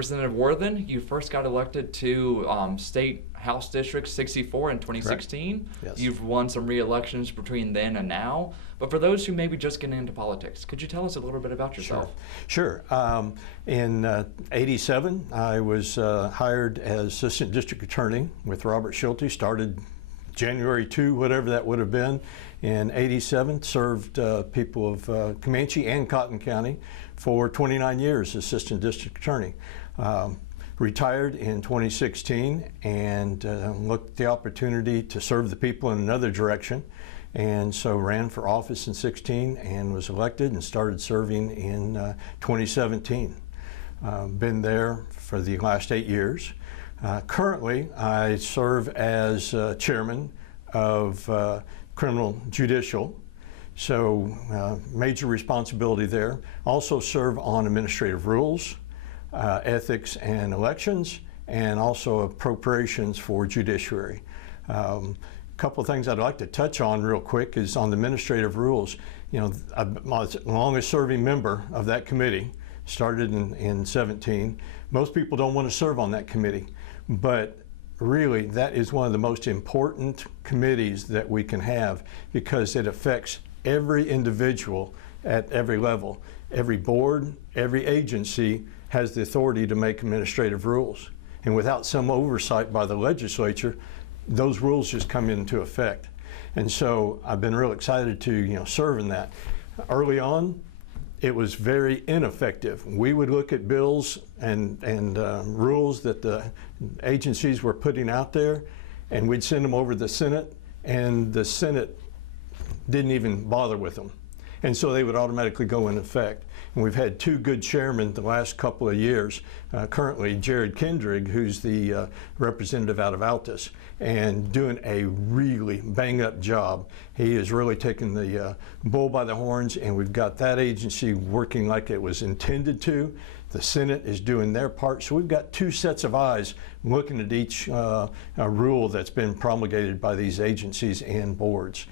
Representative Worthen, you first got elected to State House District 64 in 2016. Yes. You've won some re-elections between then and now. But for those who may be just getting into politics, could you tell us a little bit about yourself? Sure. In '87, I was hired as Assistant District Attorney with Robert Schulte. Started January 2, whatever that would have been, in '87. Served people of Comanche and Cotton County for 29 years as Assistant District Attorney. Retired in 2016 and looked at the opportunity to serve the people in another direction, and so ran for office in 16 and was elected and started serving in 2017. Been there for the last 8 years. Currently, I serve as chairman of criminal judicial, so major responsibility there. Also serve on administrative rules, ethics and elections, and also appropriations for judiciary. Couple of things I'd like to touch on real quick is on the administrative rules. You know, I'm the longest serving member of that committee, started in 17. Most people don't want to serve on that committee, but really that is one of the most important committees that we can have because it affects every individual at every level. Every board, every agency has the authority to make administrative rules. And without some oversight by the legislature, those rules just come into effect. And so I've been real excited to serve in that. Early on, it was very ineffective. We would look at bills and rules that the agencies were putting out there, and we'd send them over to the Senate, and the Senate didn't even bother with them. And so they would automatically go in effect. And we've had two good chairmen the last couple of years. Currently, Jared Kendrick, who's the representative out of Altus, and doing a really bang-up job. He has really taken the bull by the horns, and we've got that agency working like it was intended to. The Senate is doing their part. So we've got two sets of eyes looking at each rule that's been promulgated by these agencies and boards.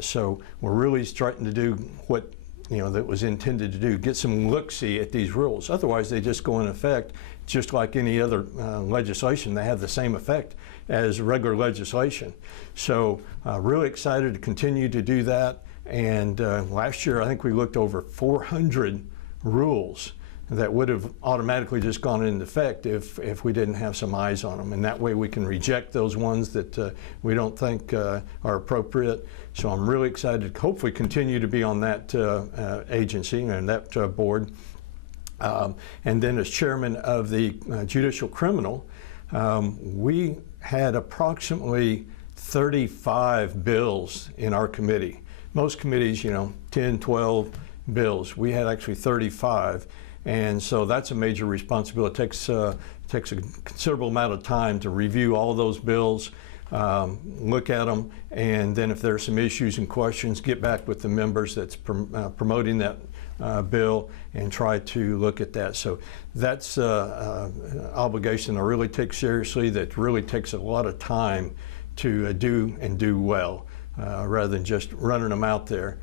So we're really starting to do what that was intended to do, get some look-see at these rules. Otherwise, they just go in effect just like any other legislation. They have the same effect as regular legislation. So really excited to continue to do that. And last year, I think we looked over 400 rules that would have automatically just gone into effect if we didn't have some eyes on them. And that way we can reject those ones that we don't think are appropriate. So I'm really excited to hopefully continue to be on that agency and that board. And then as chairman of the Judicial Criminal, we had approximately 35 bills in our committee. Most committees, 10, 12 bills. We had actually 35. And so that's a major responsibility. It takes a considerable amount of time to review all of those bills, look at them, and then if there are some issues and questions, get back with the members that's promoting that bill and try to look at that. So that's an obligation I really take seriously, that really takes a lot of time to do well, rather than just running them out there.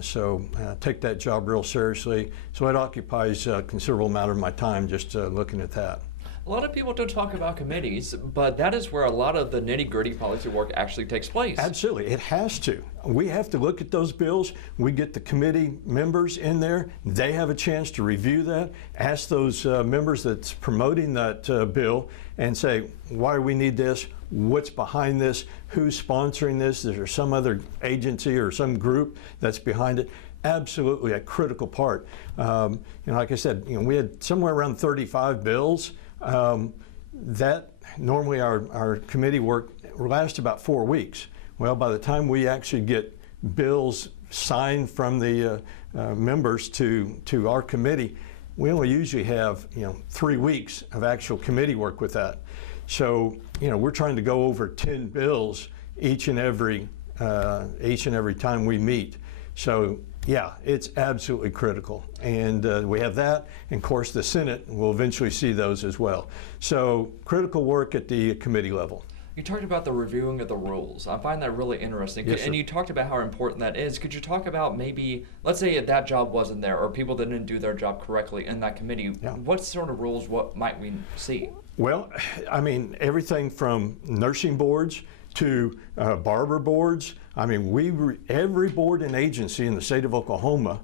So take that job real seriously. So it occupies a considerable amount of my time just looking at that. A lot of people don't talk about committees, but that is where a lot of the nitty-gritty policy work actually takes place. Absolutely, it has to. We have to look at those bills. We get the committee members in there. They have a chance to review that, ask those members that's promoting that bill and say, why do we need this? What's behind this? Who's sponsoring this? Is there some other agency or some group that's behind it? Absolutely a critical part. Like I said, we had somewhere around 35 bills. That normally our committee work lasts about 4 weeks. Well, by the time we actually get bills signed from the members to our committee, we only usually have 3 weeks of actual committee work with that. So we're trying to go over 10 bills each and every time we meet. So yeah, it's absolutely critical. And we have that, and of course the Senate will eventually see those as well. So critical work at the committee level. You talked about the reviewing of the rules. I find that really interesting. Yes, And sir. you talked about how important that is. Could you talk about maybe, let's say that job wasn't there or people didn't do their job correctly in that committee. Yeah. What sort of rules, what might we see? Well, I mean, everything from nursing boards to barber boards. I mean, every board and agency in the state of Oklahoma,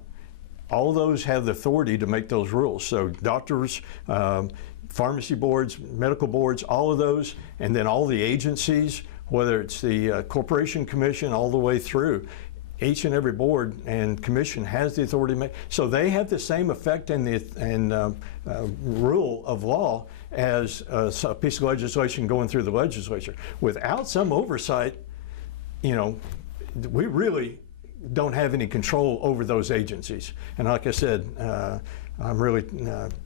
all those have the authority to make those rules. So doctors, pharmacy boards, medical boards, all of those, and then all the agencies, whether it's the Corporation Commission all the way through, each and every board and commission has the authority to make. So they have the same effect and rule of law as a piece of legislation going through the legislature. Without some oversight, you know, we really don't have any control over those agencies. And like I said, I'm really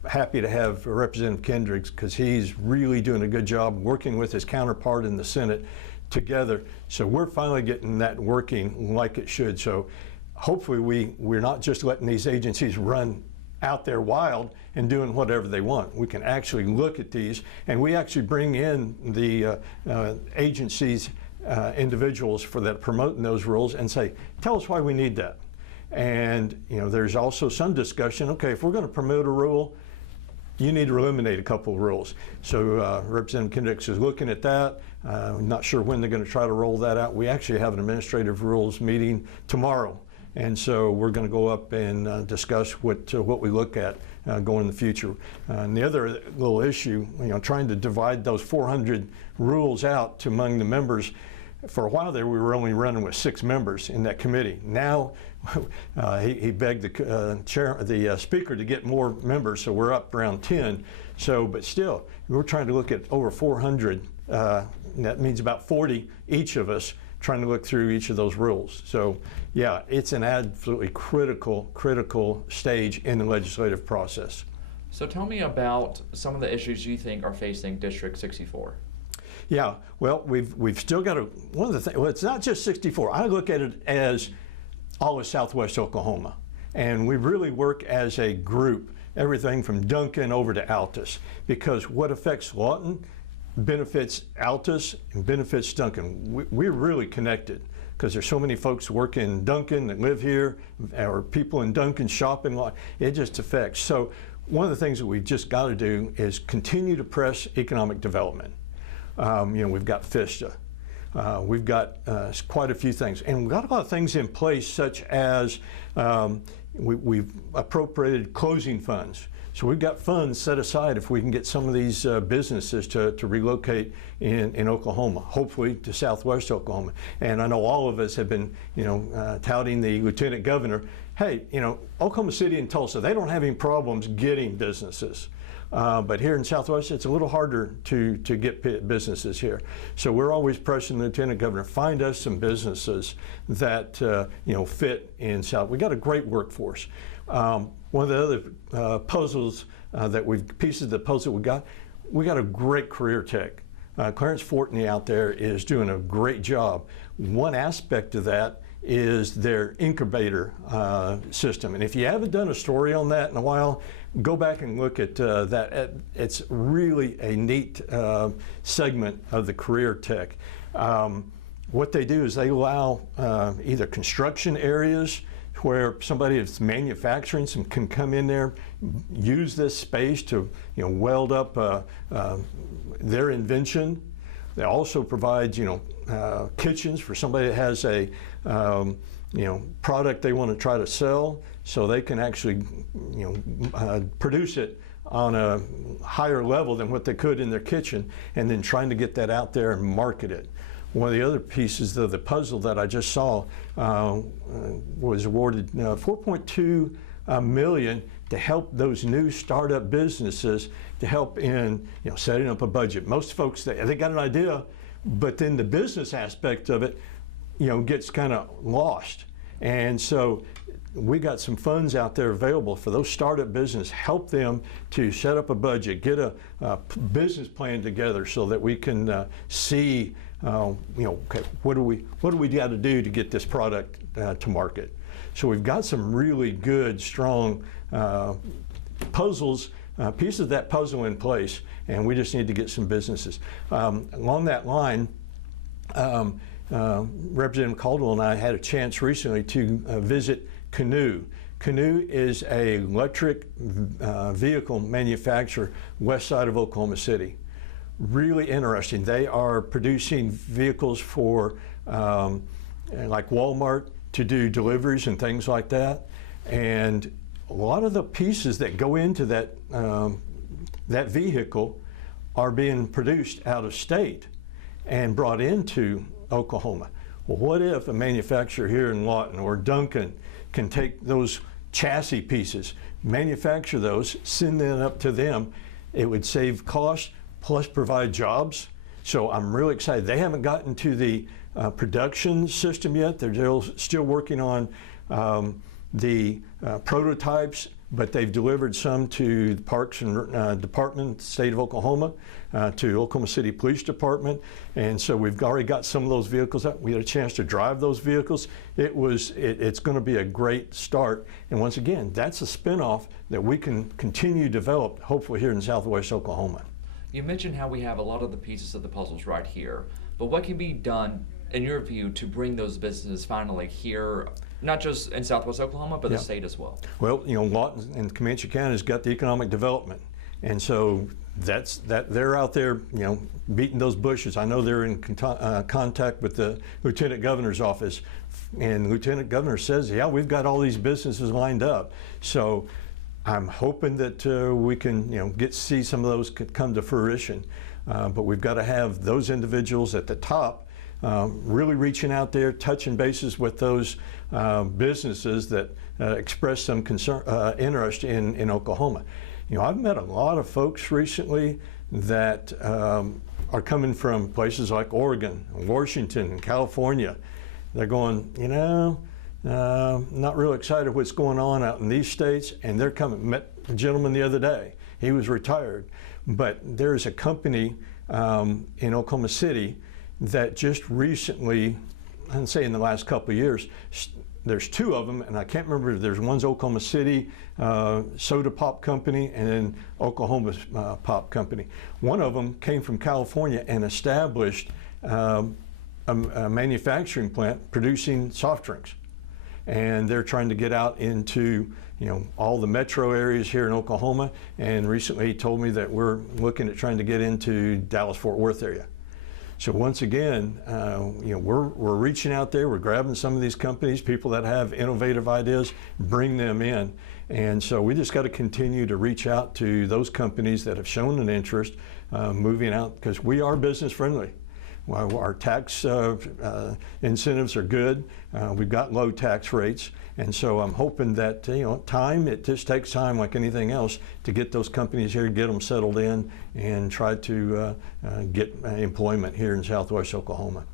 happy to have Representative Kendricks because he's really doing a good job working with his counterpart in the Senate together. So we're finally getting that working like it should. So hopefully we're not just letting these agencies run out there wild and doing whatever they want. We can actually look at these, and we actually bring in the agencies, individuals for that promoting those rules and say, tell us why we need that. And you know, there's also some discussion, okay, if we're going to promote a rule, you need to eliminate a couple of rules. So Representative Kendricks is looking at that. I'm not sure when they're going to try to roll that out. We actually have an administrative rules meeting tomorrow. And so we're going to go up and discuss what we look at going in the future. And the other little issue, you know, trying to divide those 400 rules out to among the members. For a while there, we were only running with 6 members in that committee. Now, he begged the speaker to get more members, so we're up around 10. So, but still, we're trying to look at over 400. That means about 40 each of us trying to look through each of those rules. So, yeah, it's an absolutely critical stage in the legislative process. So tell me about some of the issues you think are facing District 64. Yeah, well, we've still got one of the things. Well, it's not just 64. I look at it as all of Southwest Oklahoma, and we really work as a group, everything from Duncan over to Altus, because what affects Lawton benefits Altus and benefits Duncan. We're really connected because there's so many folks work in Duncan that live here, or people in Duncan shopping. It just affects. So one of the things that we've just got to do is continue to press economic development. You know, we've got FISTA. We've got quite a few things. And we've got a lot of things in place, such as we've appropriated closing funds. So we've got funds set aside if we can get some of these businesses to relocate in Oklahoma, hopefully to Southwest Oklahoma. And I know all of us have been, you know, touting the Lieutenant Governor, hey, you know, Oklahoma City and Tulsa, they don't have any problems getting businesses. But here in Southwest, it's a little harder to get businesses here. So we're always pressing the Lieutenant Governor, find us some businesses that you know, fit in South. We got a great workforce. One of the other puzzles pieces of the puzzle we got a great career tech. Clarence Fortney out there is doing a great job. One aspect of that is their incubator system. And if you haven't done a story on that in a while, go back and look at that. It's really a neat segment of the career tech. What they do is they allow either construction areas where somebody that's manufacturing can come in there, use this space to, you know, weld up their invention. They also provide, you know, kitchens for somebody that has a you know, product they want to try to sell, so they can actually, you know, produce it on a higher level than what they could in their kitchen, and then trying to get that out there and market it. One of the other pieces of the puzzle that I just saw was awarded $4.2 million to help those new startup businesses, to help in, you know, setting up a budget. Most folks, they got an idea, but then the business aspect of it, you know, gets kind of lost. And so we got some funds out there available for those startup businesses, help them to set up a budget, get a business plan together so that we can see, you know, okay, what do we got to do to get this product to market. So we've got some really good, strong puzzles, pieces of that puzzle in place, and we just need to get some businesses. Along that line, Representative Caldwell and I had a chance recently to visit Canoe. Canoe is an electric vehicle manufacturer west side of Oklahoma City. Really interesting. They are producing vehicles for like Walmart to do deliveries and things like that. And a lot of the pieces that go into that, that vehicle are being produced out of state and brought into Oklahoma. Well, what if a manufacturer here in Lawton or Duncan can take those chassis pieces, manufacture those, send them up to them? It would save costs plus provide jobs. So I'm really excited. They haven't gotten to the production system yet. They're still working on the prototypes, but they've delivered some to the Parks and Department, State of Oklahoma, to Oklahoma City Police Department, and so we've already got some of those vehicles out. We had a chance to drive those vehicles. It's going to be a great start, and once again, that's a spinoff that we can continue to develop, hopefully here in Southwest Oklahoma. You mentioned how we have a lot of the pieces of the puzzles right here, but what can be done, in your view, to bring those businesses finally here, not just in Southwest Oklahoma, but the state as well? Well, you know, Lawton and Comanche County has got the economic development, and so they're out there, you know, beating those bushes. I know they're in contact with the Lieutenant Governor's office, and the Lieutenant Governor says, yeah, we've got all these businesses lined up. So I'm hoping that we can, you know, see some of those come to fruition. But we've got to have those individuals at the top really reaching out there, touching bases with those businesses that express some interest in Oklahoma. You know, I've met a lot of folks recently that are coming from places like Oregon, Washington, and California. They're going, you know, not real excited what's going on out in these states, and they're coming. Met a gentleman the other day. He was retired, but there's a company in Oklahoma City that just recently, I'd say in the last couple of years, there's two of them, and I can't remember if there's one's Oklahoma City soda pop company and then Oklahoma's pop company. One of them came from California and established a manufacturing plant producing soft drinks. And they're trying to get out into, you know, all the metro areas here in Oklahoma. And recently he told me that we're looking at trying to get into Dallas-Fort Worth area. So once again, you know, we're reaching out there, we're grabbing some of these companies, people that have innovative ideas, bring them in. And so we just got to continue to reach out to those companies that have shown an interest moving out, because we are business friendly. Our tax incentives are good. We've got low tax rates. And so I'm hoping that, you know, it just takes time like anything else to get those companies here, get them settled in, and try to get employment here in Southwest Oklahoma.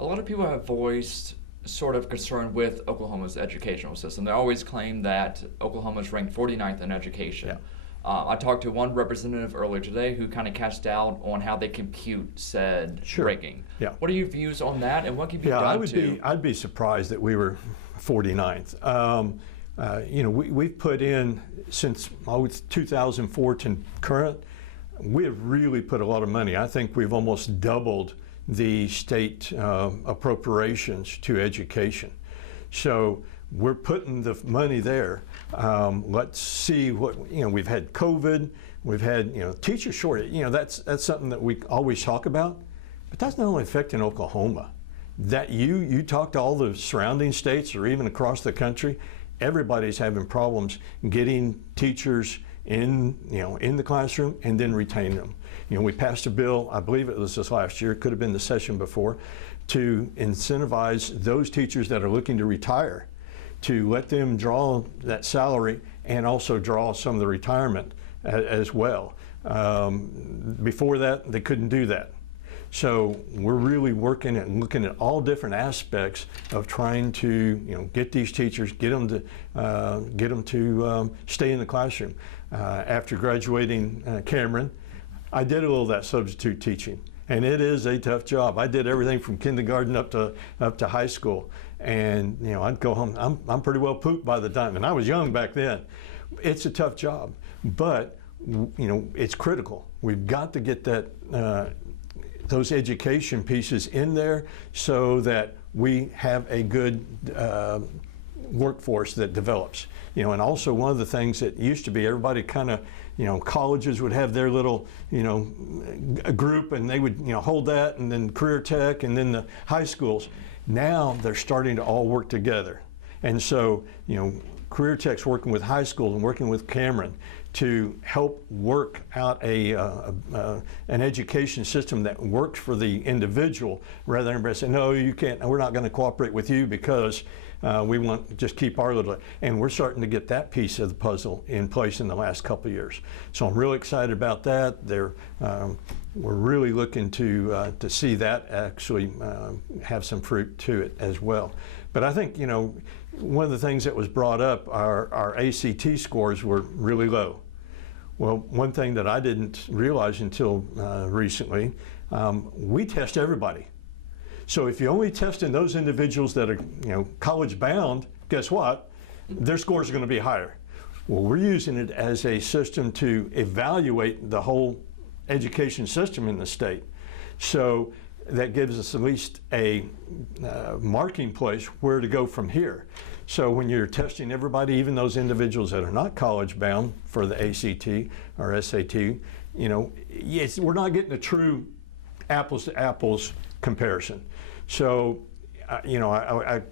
A lot of people have voiced sort of concern with Oklahoma's educational system. They always claim that Oklahoma's ranked 49th in education. Yeah. I talked to one representative earlier today who kind of cast doubt on how they compute said ranking. Yeah. What are your views on that, and what can be done I'd be surprised that we were 49th. You know, we've put in, since 2004 to current, we have really put a lot of money. I think we've almost doubled the state appropriations to education. So we're putting the money there. Let's see what, you know, we've had COVID, we've had, you know, teacher shortage. You know, that's something that we always talk about, but that's not only affecting Oklahoma. That you talk to all the surrounding states or even across the country, everybody's having problems getting teachers in, you know, in the classroom and then retaining them. You know, we passed a bill, I believe it was this last year, it could have been the session before, to incentivize those teachers that are looking to retire, to let them draw that salary and also draw some of the retirement as well. Before that, they couldn't do that. So we're really working at looking at all different aspects of trying to, you know, get these teachers, get them to stay in the classroom. After graduating Cameron, I did a little of that substitute teaching, and it is a tough job. I did everything from kindergarten up to high school, and you know, I'd go home. I'm pretty well pooped by the time, and I was young back then. It's a tough job, but you know, it's critical. We've got to get that those education pieces in there so that we have a good workforce that develops. You know, and also one of the things that used to be everybody kind of, you know, colleges would have their little, you know, a group, and they would, you know, hold that, and then career tech, and then the high schools. Now they're starting to all work together. And so, you know, career tech's working with high school and working with Cameron to help work out an education system that works for the individual, rather than everybody saying, no, you can't, we're not going to cooperate with you because we want to just keep our little, and we're starting to get that piece of the puzzle in place in the last couple of years. So I'm really excited about that. We're really looking to see that actually have some fruit to it as well. But I think, you know, one of the things that was brought up, our ACT scores were really low. Well, one thing that I didn't realize until recently, we test everybody. So if you only test in those individuals that are, you know, college bound, guess what? Their scores are going to be higher. Well, we're using it as a system to evaluate the whole education system in the state. So that gives us at least a marking place where to go from here. So when you're testing everybody, even those individuals that are not college bound for the ACT or SAT, you know, yes, we're not getting a true apples to apples comparison. So, you know, I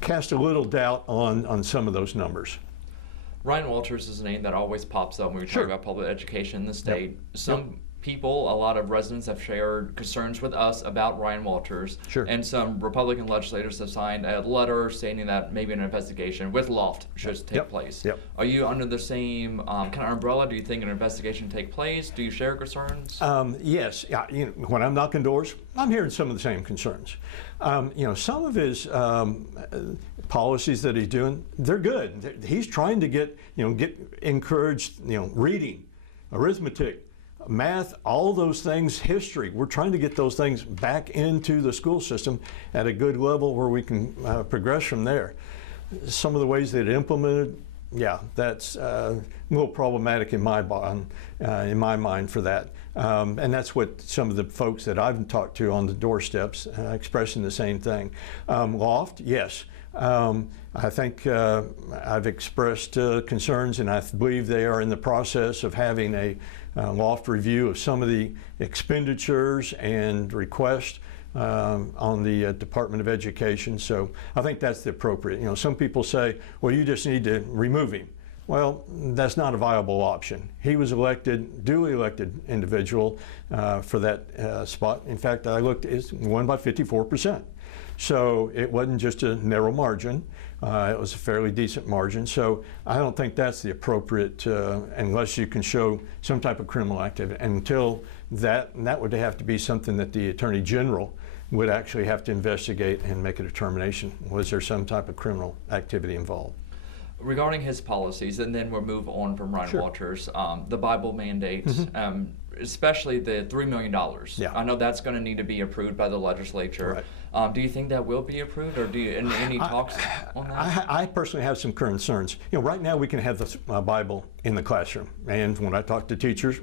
cast a little doubt on some of those numbers. Ryan Walters is a name that always pops up when we're talking about public education in the state. Some people, a lot of residents have shared concerns with us about Ryan Walters. And some Republican legislators have signed a letter stating that maybe an investigation with Loft should take place. Are you under the same kind of umbrella? Do you think an investigation take place? Do you share concerns? Yes. You know, when I'm knocking doors, I'm hearing some of the same concerns. You know, some of his policies that he's doing, they're good. He's trying to get encouraged, you know, reading, arithmetic, math, all those things, history. We're trying to get those things back into the school system at a good level where we can progress from there. Some of the ways that it implemented, that's a little problematic in my mind for that. And that's what some of the folks that I've talked to on the doorsteps expressing the same thing. Loft, yes. I think I've expressed concerns, and I believe they are in the process of having a Loft review of some of the expenditures and requests on the Department of Education. So I think that's the appropriate. You know, some people say, well, you just need to remove him. Well, that's not a viable option. He was elected, duly elected individual for that spot. In fact, I looked, it won by 54%. So it wasn't just a narrow margin. It was a fairly decent margin. So I don't think that's the appropriate, unless you can show some type of criminal activity. And until that would have to be something that the Attorney General would actually have to investigate and make a determination. Was there some type of criminal activity involved? Regarding his policies, and then we'll move on from Ryan Walters, the Bible mandates, especially the $3 million. I know that's going to need to be approved by the legislature. Do you think that will be approved, or do you any talks on that? I personally have some concerns. You know, right now we can have the Bible in the classroom, and when I talk to teachers,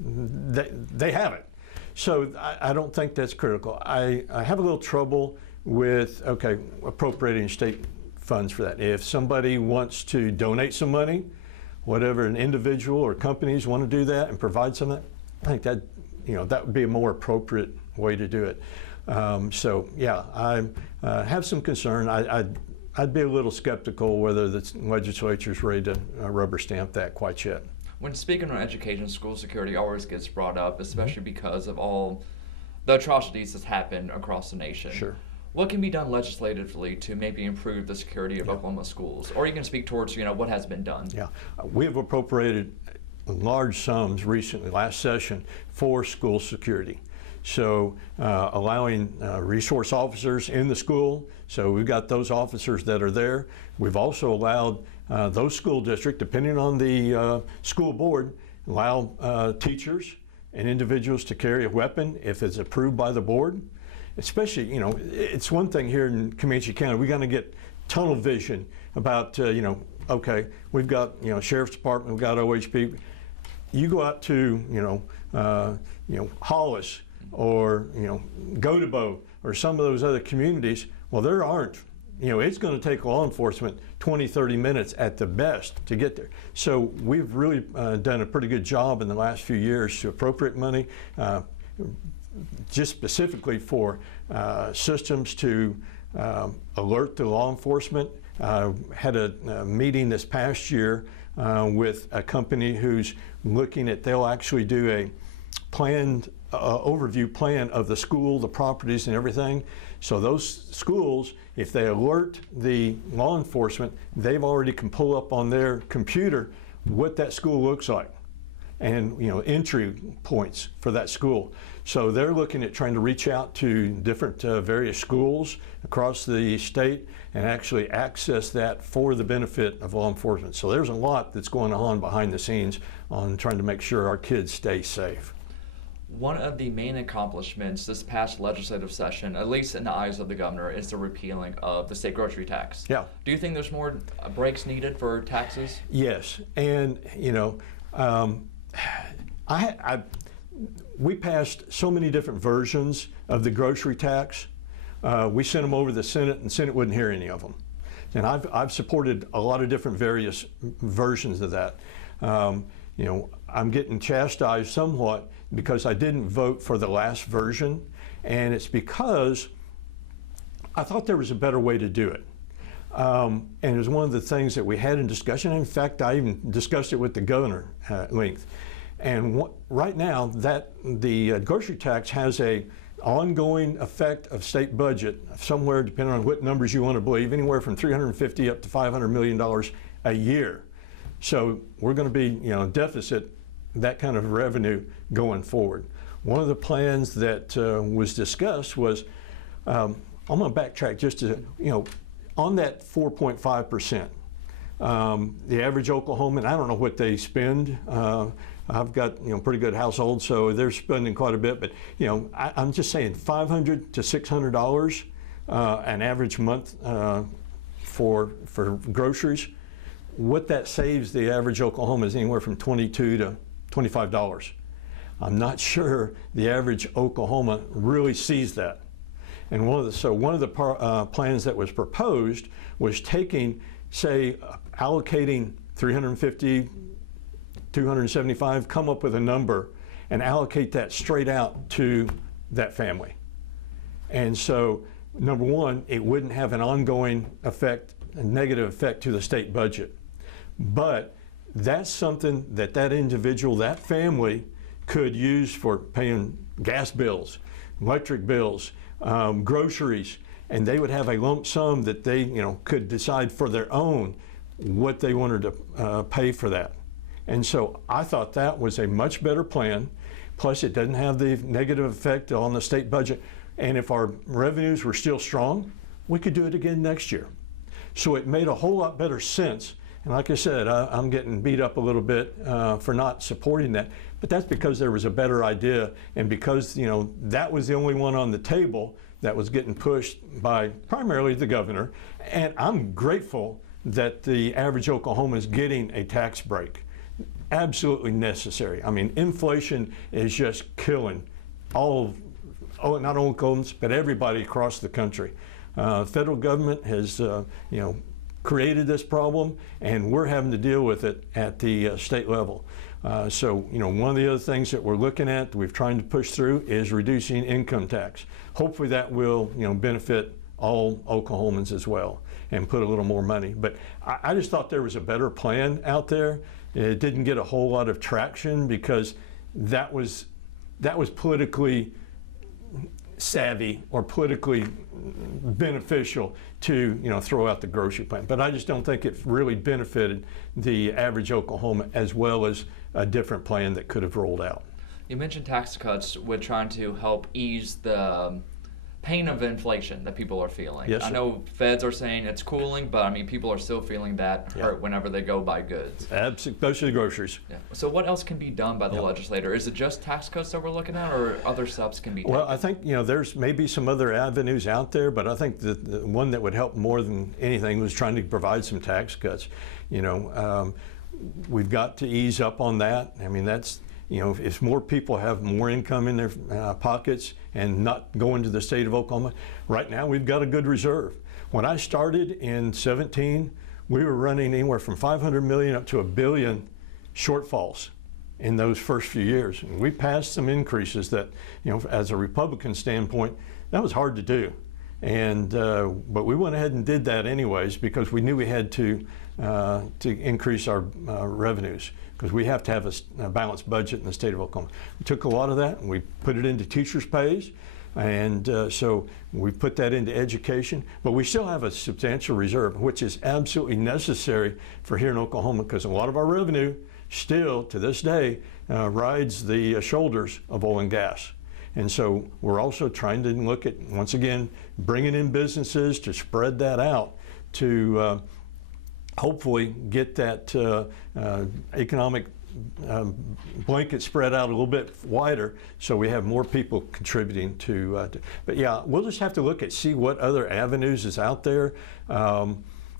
they have it. So I don't think that's critical. I have a little trouble with appropriating state funds for that. If somebody wants to donate some money, whatever, an individual or companies want to do that and provide some of that, I think that, you know, that would be a more appropriate way to do it. So yeah, I have some concern. I'd be a little skeptical whether the legislature's ready to rubber stamp that quite yet. When speaking on education, school security always gets brought up, especially because of all the atrocities that's happened across the nation. What can be done legislatively to maybe improve the security of Oklahoma schools? Or you can speak towards, you know, what has been done. We have appropriated large sums recently, last session, for school security. So allowing resource officers in the school, so we've got those officers that are there. We've also allowed those school districts, depending on the school board, allow teachers and individuals to carry a weapon if it's approved by the board. Especially, you know, it's one thing here in Comanche County, we're going to get tunnel vision about, you know, okay, we've got, you know, Sheriff's Department, we've got OHP. You go out to, Hollis, or Godebo or some of those other communities, well, there aren't. It's going to take law enforcement 20, 30 minutes at the best to get there. So we've really done a pretty good job in the last few years to appropriate money, just specifically for systems to alert the law enforcement. Had a meeting this past year with a company who's looking at, they'll actually do a planned overview plan of the school, the properties and everything. So those schools, if they alert the law enforcement, they've already can pull up on their computer what that school looks like and entry points for that school. So they're looking at trying to reach out to different various schools across the state and actually access that for the benefit of law enforcement. So there's a lot that's going on behind the scenes on trying to make sure our kids stay safe. One of the main accomplishments this past legislative session, at least in the eyes of the governor, is the repealing of the state grocery tax. Yeah. Do you think there's more breaks needed for taxes? Yes, and we passed so many different versions of the grocery tax. We sent them over to the Senate, and the Senate wouldn't hear any of them. And I've supported a lot of different various versions of that. I'm getting chastised somewhat because I didn't vote for the last version, and it's because I thought there was a better way to do it. And it was one of the things that we had in discussion. In fact, I even discussed it with the governor at length. And right now, the grocery tax has a ongoing effect of state budget somewhere, depending on what numbers you want to believe, anywhere from $350 up to $500 million a year. So we're going to be, deficit that kind of revenue going forward. One of the plans that was discussed was, I'm going to backtrack just to, on that 4.5%, the average Oklahoman, I don't know what they spend. I've got pretty good household, so they're spending quite a bit. But I'm just saying $500 to $600 an average month for groceries. What that saves the average Oklahoman is anywhere from $22 to $25. I'm not sure the average Oklahoma really sees that. And one of the plans that was proposed was taking, say, allocating 350, 275, come up with a number and allocate that straight out to that family. And so, number one, it wouldn't have an ongoing effect, a negative effect to the state budget. But that's something that individual, that family, could use for paying gas bills, electric bills, groceries, and they would have a lump sum that they could decide for their own what they wanted to pay for that. And so I thought that was a much better plan. Plus, it doesn't have the negative effect on the state budget. And if our revenues were still strong, we could do it again next year. So it made a whole lot better sense. And like I said, I'm getting beat up a little bit for not supporting that. But that's because there was a better idea, and because that was the only one on the table that was getting pushed by primarily the governor. And I'm grateful that the average Oklahoman is getting a tax break. Absolutely necessary. I mean, inflation is just killing not only Oklahomans, but everybody across the country. Federal government has created this problem, and we're having to deal with it at the state level. So one of the other things that we're looking at, that we've tried to push through, is reducing income tax. Hopefully that will benefit all Oklahomans as well and put a little more money. But I just thought there was a better plan out there. It didn't get a whole lot of traction because that was politically savvy or politically beneficial to throw out the grocery plan. But I just don't think it really benefited the average Oklahoma as well as a different plan that could have rolled out. You mentioned tax cuts with trying to help ease the pain of inflation that people are feeling. Yes, sir. I know feds are saying it's cooling, but I mean people are still feeling that hurt whenever they go buy goods. Especially groceries. Yeah. So what else can be done by the legislator? Is it just tax cuts that we're looking at, or other steps can be taken? Well, I think there's maybe some other avenues out there, but I think the one that would help more than anything was trying to provide some tax cuts. We've got to ease up on that. I mean, that's if more people have more income in their pockets and not going to the state of Oklahoma, right now we've got a good reserve. When I started in 17, we were running anywhere from 500 million up to $1 billion shortfalls in those first few years. And we passed some increases that, as a Republican standpoint, that was hard to do. And but we went ahead and did that anyways because we knew we had to increase our revenues, because we have to have a balanced budget in the state of Oklahoma. We took a lot of that and we put it into teachers' pays, and so we put that into education. But we still have a substantial reserve, which is absolutely necessary for here in Oklahoma, because a lot of our revenue still to this day rides the shoulders of oil and gas. And so we're also trying to look at, once again, bringing in businesses to spread that out to hopefully get that economic blanket spread out a little bit wider, so we have more people contributing to but yeah, we'll just have to see what other avenues is out there.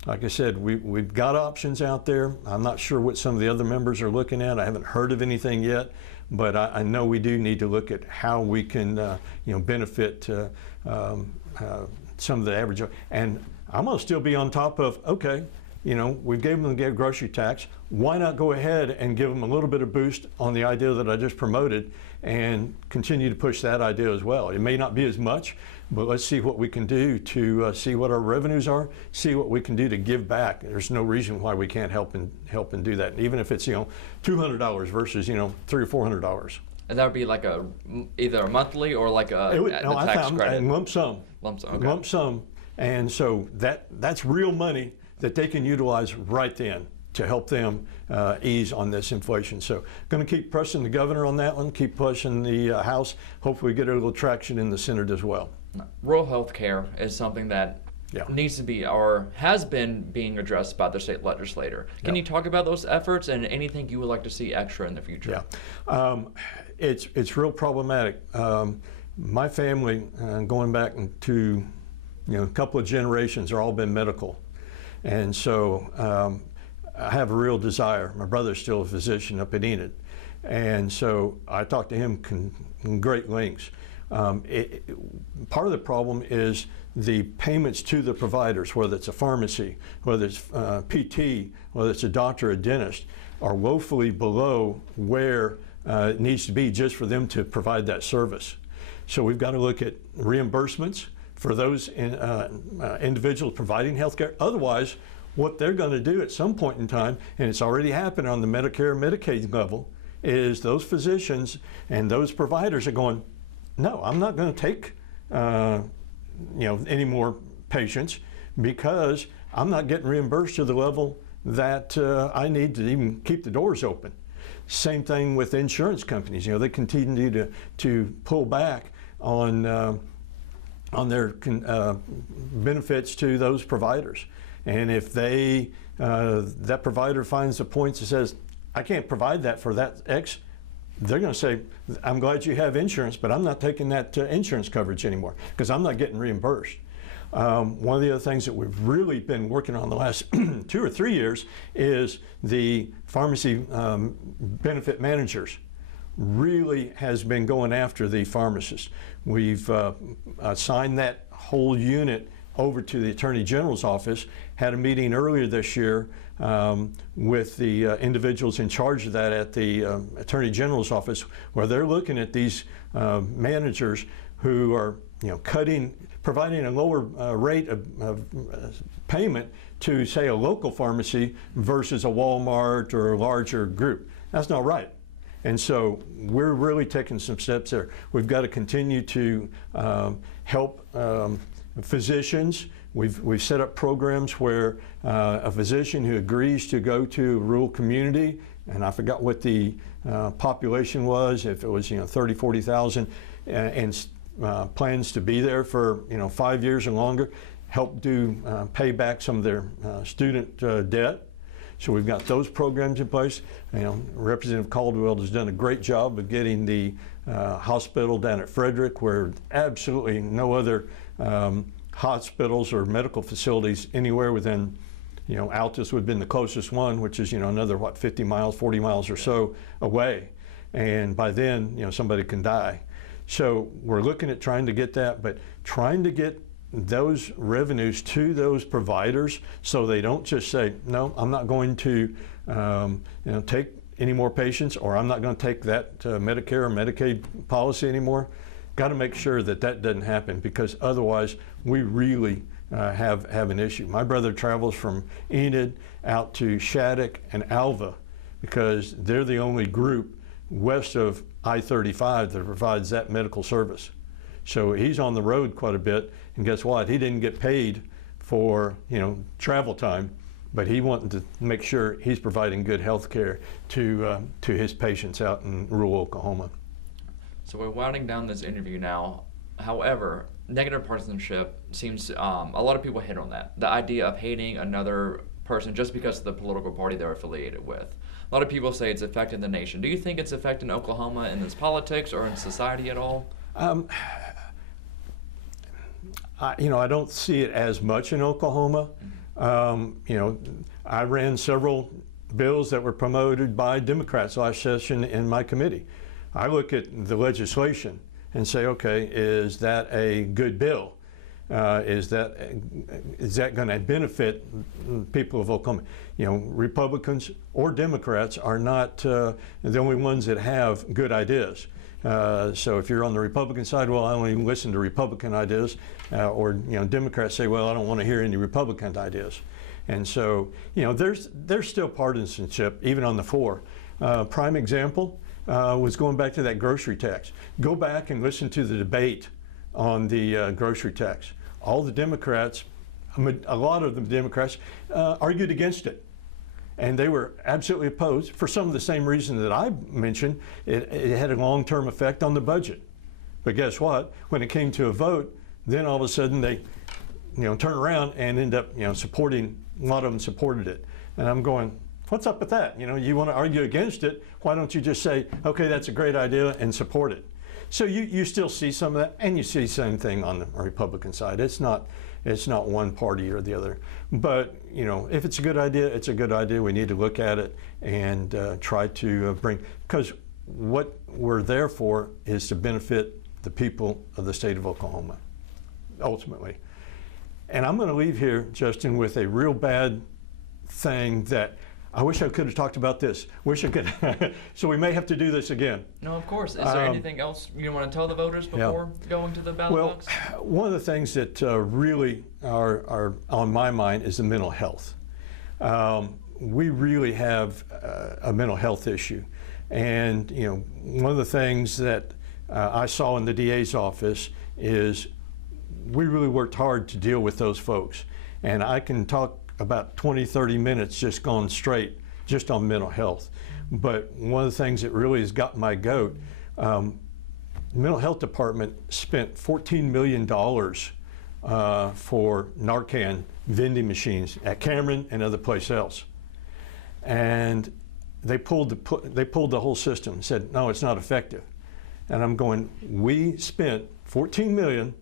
Like I said, we've got options out there. I'm not sure what some of the other members are looking at. I haven't heard of anything yet, but I know we do need to look at how we can benefit some of the average. And I'm going to still be on top of, okay, we gave them the grocery tax. Why not go ahead and give them a little bit of boost on the idea that I just promoted and continue to push that idea as well? It may not be as much, but let's see what we can do to see what our revenues are, see what we can do to give back. There's no reason why we can't help and do that, even if it's $200 versus $300 or $400. And that would be like either a monthly or like a tax credit. Lump sum. Lump sum. Okay. Lump sum, and so that's real money that they can utilize right then to help them ease on this inflation. So going to keep pressing the governor on that one, keep pushing the House, hopefully get a little traction in the Senate as well. Rural health care is something that needs to be or has been being addressed by the state legislator. Can you talk about those efforts and anything you would like to see extra in the future? Yeah, it's real problematic. My family, going back to a couple of generations, are all been medical. And so I have a real desire. My brother's still a physician up at Enid. And so I talked to him in great lengths. Part of the problem is the payments to the providers, whether it's a pharmacy, whether it's PT, whether it's a doctor or a dentist, are woefully below where it needs to be just for them to provide that service. So we've got to look at reimbursements for those individuals providing health care. Otherwise, what they're going to do at some point in time, and it's already happened on the Medicare, Medicaid level, is those physicians and those providers are going, no, I'm not going to take any more patients because I'm not getting reimbursed to the level that I need to even keep the doors open. Same thing with insurance companies. They continue to pull back on their benefits to those providers. And if that provider finds the points that says, I can't provide that for that X, they're going to say, I'm glad you have insurance, but I'm not taking that insurance coverage anymore because I'm not getting reimbursed. One of the other things that we've really been working on the last 2 or 3 years is the pharmacy benefit managers. Really has been going after the pharmacists. We've assigned that whole unit over to the Attorney General's office, had a meeting earlier this year with the individuals in charge of that at the Attorney General's office, where they're looking at these managers who are providing a lower rate of payment to, say, a local pharmacy versus a Walmart or a larger group. That's not right. And so we're really taking some steps there. We've got to continue to help physicians. We've set up programs where a physician who agrees to go to a rural community, and I forgot what the population was, if it was 30, 40,000, and plans to be there for 5 years or longer, help pay back some of their student debt. So we've got those programs in place. Representative Caldwell has done a great job of getting the hospital down at Frederick, where absolutely no other hospitals or medical facilities anywhere within, Altus would have been the closest one, which is, another, 50 miles, 40 miles or so away. and by then, somebody can die. So we're looking at trying to get that, but trying to get those revenues to those providers so they don't just say, no, I'm not going to take any more patients, or I'm not going to take that Medicare or Medicaid policy anymore. Got to make sure that that doesn't happen, because otherwise we really have an issue. My brother travels from Enid out to Shattuck and Alva because they're the only group west of I-35 that provides that medical service. So he's on the road quite a bit, and guess what? He didn't get paid for travel time, but he wanted to make sure he's providing good health care to his patients out in rural Oklahoma. So we're winding down this interview now. However, negative partisanship seems a lot of people hit on that. The idea of hating another person just because of the political party they're affiliated with. A lot of people say it's affecting the nation. Do you think it's affecting Oklahoma in its politics or in society at all? I don't see it as much in Oklahoma. I ran several bills that were promoted by Democrats last session in my committee. I look at the legislation and say, okay, is that a good bill? Is that going to benefit people of Oklahoma? Republicans or Democrats are not the only ones that have good ideas. So if you're on the Republican side, well, I only listen to Republican ideas, or Democrats say, well, I don't want to hear any Republican ideas. And so there's still partisanship even on the floor. Prime example was going back to that grocery tax. Go back and listen to the debate on the grocery tax. All the Democrats, a lot of the Democrats, argued against it. And they were absolutely opposed for some of the same reasons that I mentioned. It had a long-term effect on the budget. But guess what? When it came to a vote, then all of a sudden they turn around and end up supporting, a lot of them supported it. And I'm going, what's up with that? You want to argue against it, why don't you just say, okay, that's a great idea, and support it? So you still see some of that, and you see the same thing on the Republican side. It's not one party or the other. But if it's a good idea, it's a good idea. We need to look at it and try to because what we're there for is to benefit the people of the state of Oklahoma, ultimately. And I'm going to leave here, Justin, with a real bad thing that I wish I could have talked about this. Wish I could. So we may have to do this again. No, of course. Is there anything else you want to tell the voters before going to the ballot box? One of the things that really are on my mind is the mental health. We really have a mental health issue. And one of the things that I saw in the DA's office is we really worked hard to deal with those folks. And I can talk about 20, 30 minutes just gone straight just on mental health. But one of the things that really has got my goat, the mental health department spent $14 million for Narcan vending machines at Cameron and other places else. And they pulled the whole system, said, no, it's not effective. And I'm going, we spent $14 million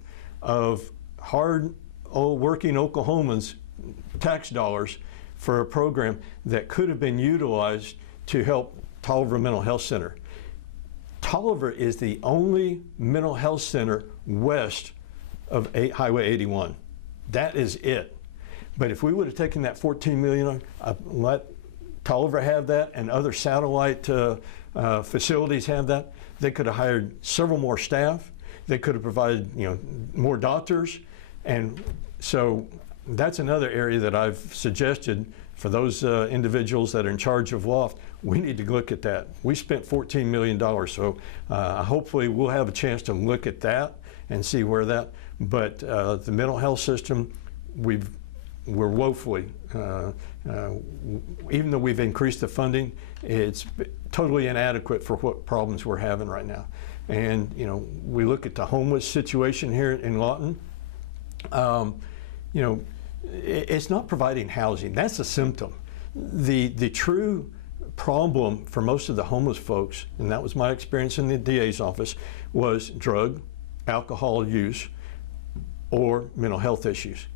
of hard working Oklahomans tax dollars for a program that could have been utilized to help Tolliver Mental Health Center. Tolliver is the only mental health center west of Highway 81. That is it. But if we would have taken that $14 million, let Tolliver have that and other satellite facilities have that, they could have hired several more staff. They could have provided more doctors. And so that's another area that I've suggested for those individuals that are in charge of Loft. We need to look at that. We spent $14 million, so hopefully we'll have a chance to look at that and see where that. But the mental health system, we're woefully, even though we've increased the funding, it's totally inadequate for what problems we're having right now. And we look at the homeless situation here in Lawton. It's not providing housing. That's a symptom. The true problem for most of the homeless folks, and that was my experience in the DA's office, was drug, alcohol use, or mental health issues.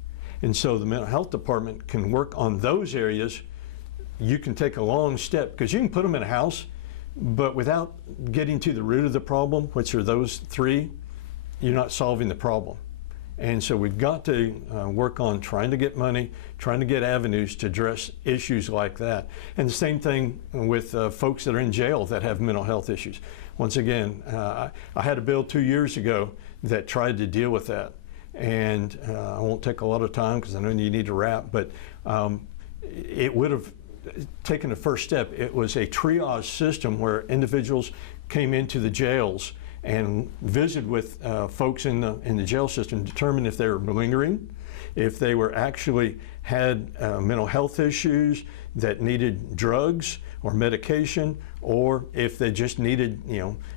And so the mental health department can work on those areas. You can take a long step, because you can put them in a house, But without getting to the root of the problem, which are those three, you're not solving the problem. And so we've got to work on trying to get money, trying to get avenues to address issues like that. And the same thing with folks that are in jail that have mental health issues. Once again, I had a bill 2 years ago that tried to deal with that. And I won't take a lot of time because I know you need to wrap, but it would have taken the first step. It was a triage system where individuals came into the jails and visited with folks in the jail system, determined if they were malingering, if they were actually had mental health issues that needed drugs or medication, or if they just needed,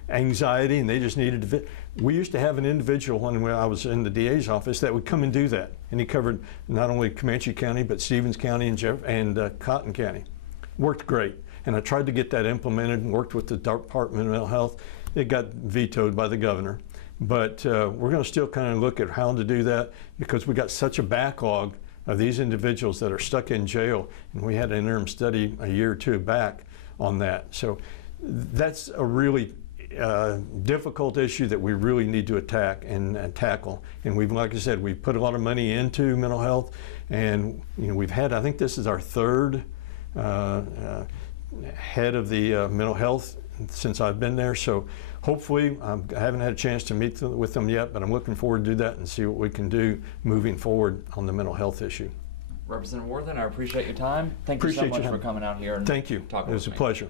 anxiety and they just needed to. We used to have an individual when I was in the DA's office that would come and do that, and he covered not only Comanche County but Stevens County and Cotton County. Worked great, and I tried to get that implemented and worked with the Department of Mental Health. It got vetoed by the governor, but we're going to still kind of look at how to do that because we got such a backlog of these individuals that are stuck in jail, and we had an interim study a year or two back on that. So that's a really difficult issue that we really need to attack and tackle. And we've, like I said, we've put a lot of money into mental health, and we've had, I think this is our third head of the mental health since I've been there. So hopefully, I haven't had a chance to meet with them yet, but I'm looking forward to do that and see what we can do moving forward on the mental health issue. Representative Worthen, I appreciate your time. Thank you so much for coming out here and Thank you. talking with me. It was a pleasure.